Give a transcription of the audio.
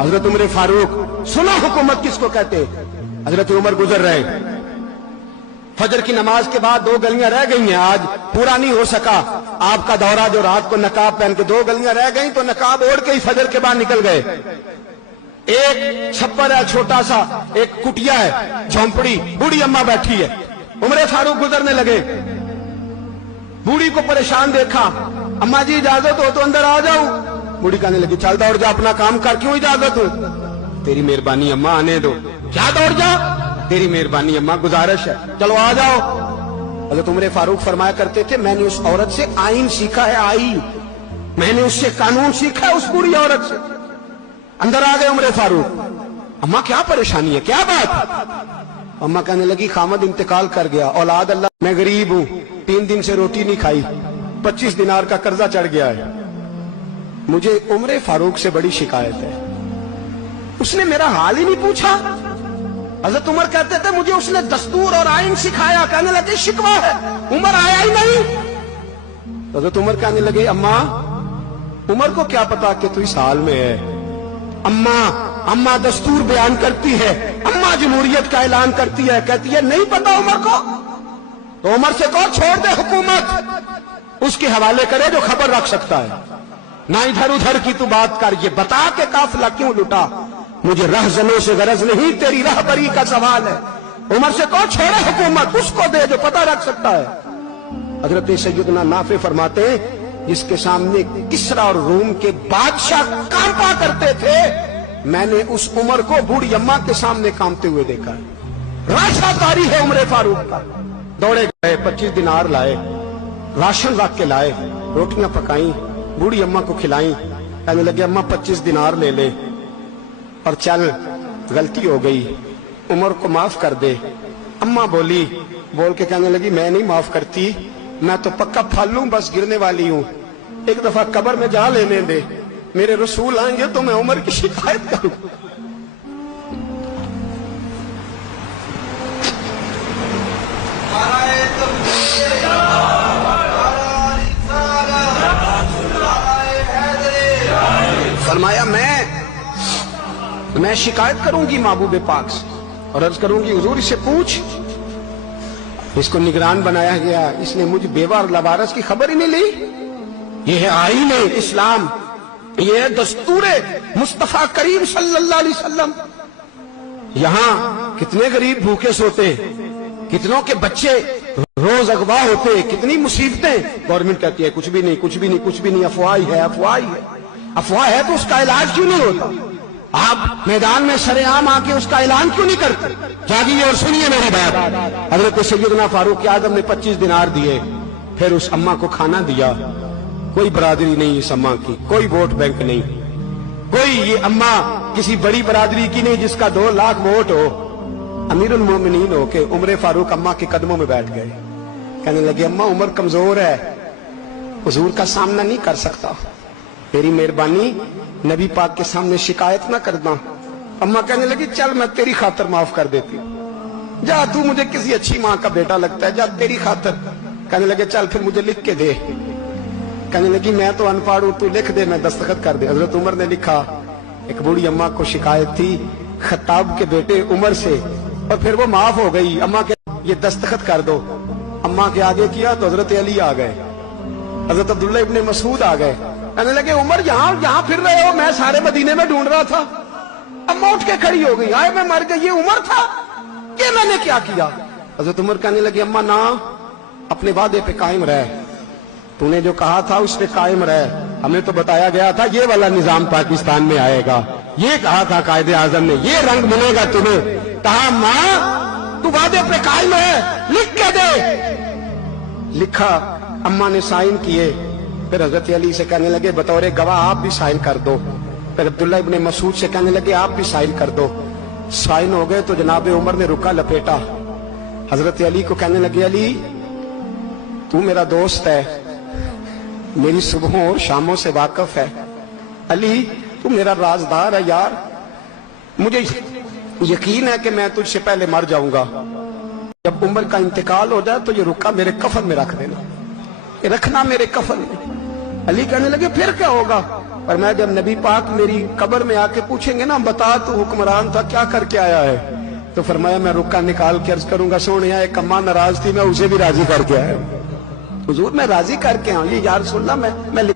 हजरत उमर फारूक, सुना हुकूमत किसको कहते। हजरत उमर गुजर रहे, फजर की नमाज के बाद 2 गलियां रह गई हैं, आज पूरा नहीं हो सका आपका दौरा, जो रात को नकाब पहन के 2 गलियां रह गई तो नकाब ओढ़ के ही फजर के बाद निकल गए। एक छप्पर है छोटा सा, एक कुटिया है, झोंपड़ी, बूढ़ी अम्मा बैठी है। उमर फारूक गुजरने लगे, बूढ़ी को परेशान देखा, अम्मा जी इजाजत हो तो अंदर आ जाऊं। बूढ़ी कहने लगी चल दौड़ जा, अपना काम कर, क्यों इजाजत हो। तेरी मेहरबानी अम्मा, आने दो। क्या दौड़ जा, तेरी मेहरबानी अम्मा, गुजारिश है, चलो आ जाओ। हज़रत उमर फारूक फरमाया करते थे, मैंने उस औरत से आइन सीखा है, आइन, मैंने उससे कानून सीखा है, उस बूढ़ी औरत से। अंदर आ गए उमर फारूक, अम्मा क्या परेशानी है, क्या बात। अम्मा कहने लगी खामद इंतकाल कर गया, औलाद अल्लाह, मैं गरीब हूं, 3 दिन से रोटी नहीं खाई, 25 दिनार का कर्जा चढ़ गया है, मुझे उमर फारूक से बड़ी शिकायत है। उसने मेरा हाल ही नहीं पूछा। हजरत उमर कहते थे मुझे उसने दस्तूर और आइन सिखाया, कहने लगे शिकवा है, उमर आया ही नहीं। हजरत उमर कहने लगे अम्मा, उमर को क्या पता कि तू इस हाल में है। अम्मा दस्तूर बयान करती है, अम्मा जमहूरियत का ऐलान करती है, कहती है नहीं पता उमर को, तो उमर से कहो छोड़ दे हुकूमत, उसके हवाले करे जो खबर रख सकता है, ना इधर उधर की तू बात कर। ये बता के काफिला क्यों लुटा, मुझे रहजनों से गरज नहीं, तेरी रहबरी का सवाल है। उमर से कहो छोड़े हुकूमत, उसको दे जो पता रख सकता है। हजरत सैयदना नाफे फरमाते हैं, जिसके सामने किसरा और रूम के बादशाह कांपा करते थे, मैंने उस उमर को बूढ़ी अम्मा के सामने कांपते हुए देखा है। राशाकारी है उमर फारूक का। दौड़े गए, 25 दिनार लाए, राशन रख के लाए, रोटियां पकाई, बूढ़ी अम्मा को खिलाई, कहने लगे अम्मा 25 दिनार ले ले और चल, गलती हो गई, उमर को माफ कर दे। अम्मा बोल के कहने लगी मैं नहीं माफ करती, मैं तो पक्का फालू, बस गिरने वाली हूं, एक दफा कब्र में जा लेने दे, मेरे रसूल आएंगे तो मैं उमर की शिकायत करूं। फरमाया मैं शिकायत करूंगी महबूब पाक से और अर्ज करूंगी हुजूर इससे पूछ। इसको निगरान बनाया गया, इसने मुझे बेवा और लवारस की खबर ही नहीं ली। यह है आईन इस्लाम, यह है दस्तूर मुस्तफा करीम सल्लल्लाहु अलैहि वसल्लम। यहां कितने गरीब भूखे सोते, कितनों के बच्चे रोज अगवा होते, कितनी मुसीबतें। गवर्नमेंट कहती है कुछ भी नहीं, कुछ भी नहीं, कुछ भी नहीं, अफवाह ही है, अफवाह ही है। अफवाह है तो उसका इलाज क्यों नहीं होता। आप मैदान में सरेआम आके उसका ऐलान क्यों नहीं करते। जागिए और सुनिए मेरी बात। हजरत सैयदना फारूक आजम ने 25 दिनार दिए, फिर उस अम्मा को खाना दिया। कोई बरादरी नहीं इस अम्मा की, कोई वोट बैंक नहीं, कोई ये अम्मा किसी बड़ी बरादरी की नहीं जिसका 2 लाख वोट हो। अमीरुल मोमिनीन हो के उमर फारूक अम्मा के कदमों में बैठ गए, कहने लगे अम्मा उमर कमजोर है, हुजूर का सामना नहीं कर सकता, तेरी मेहरबानी नबी पाक के सामने शिकायत ना करना। अम्मा कहने लगी चल मैं तेरी खातर माफ कर देती हूं, जा तू मुझे किसी अच्छी माँ का बेटा लगता है, जा तेरी खातर। कहने लगे चल फिर मुझे लिख के दे। कहने लगी मैं तो अनपढ़ हूं, तू लिख दे, मैं दस्तखत कर दे। हजरत उमर ने लिखा। एक बूढ़ी अम्मा को शिकायत थी खत्ताब के बेटे उमर से, और फिर वो माफ हो गई। अम्मा के ये दस्तखत कर दो। अम्मा के आगे किया तो हजरत अली आ गए, हजरत अब्दुल्ला इब्ने मसूद आ गए। कहने लगे उमर यहाँ फिर रहे हो, मैं सारे मदीने में ढूंढ रहा था। अम्मा उठ के खड़ी हो गई, आए मैं मर गई, ये उमर था, ये मैंने क्या किया। हजरत उमर कहने लगे अम्मा ना, अपने वादे पे कायम रह, तूने जो कहा था उस पे कायम रह। हमें तो बताया गया था ये वाला निजाम पाकिस्तान में आएगा, ये कहा था कायदे आजम ने, ये रंग मिलेगा तुम्हें। कहा मां तू वादे पे कायम है, लिख के दे। लिखा, अम्मा ने साइन किए। फिर हजरत अली से कहने लगे बतौर गवाह आप भी साइन कर दो। फिर अब्दुल्ला इब्ने मसूद से कहने लगे आप भी साइन कर दो। साइन हो गए तो जनाब उमर ने रुका लपेटा। हजरत अली को कहने लगे अली तू मेरा दोस्त है, मेरी सुबहों और शामों से वाकिफ है, अली तू मेरा राजदार है यार, मुझे यकीन है कि मैं तुझसे पहले मर जाऊंगा। जब उमर का इंतकाल हो जाए तो ये रुका मेरे कफन में रख देना, ये रखना मेरे कफन में। अली कहने लगे फिर क्या होगा। اور میں جب نبی پاک میری قبر میں آ کے پوچھیں گے نا بتا تو حکمران تھا کیا کر کے آیا ہے، تو فرمایا میں رکا نکال کے عرض کروں گا سونے ایک اماں ناراض تھی میں اسے بھی راضی کر کے آیا، حضور میں راضی کر کے آؤں، یہ یا رسول اللہ میں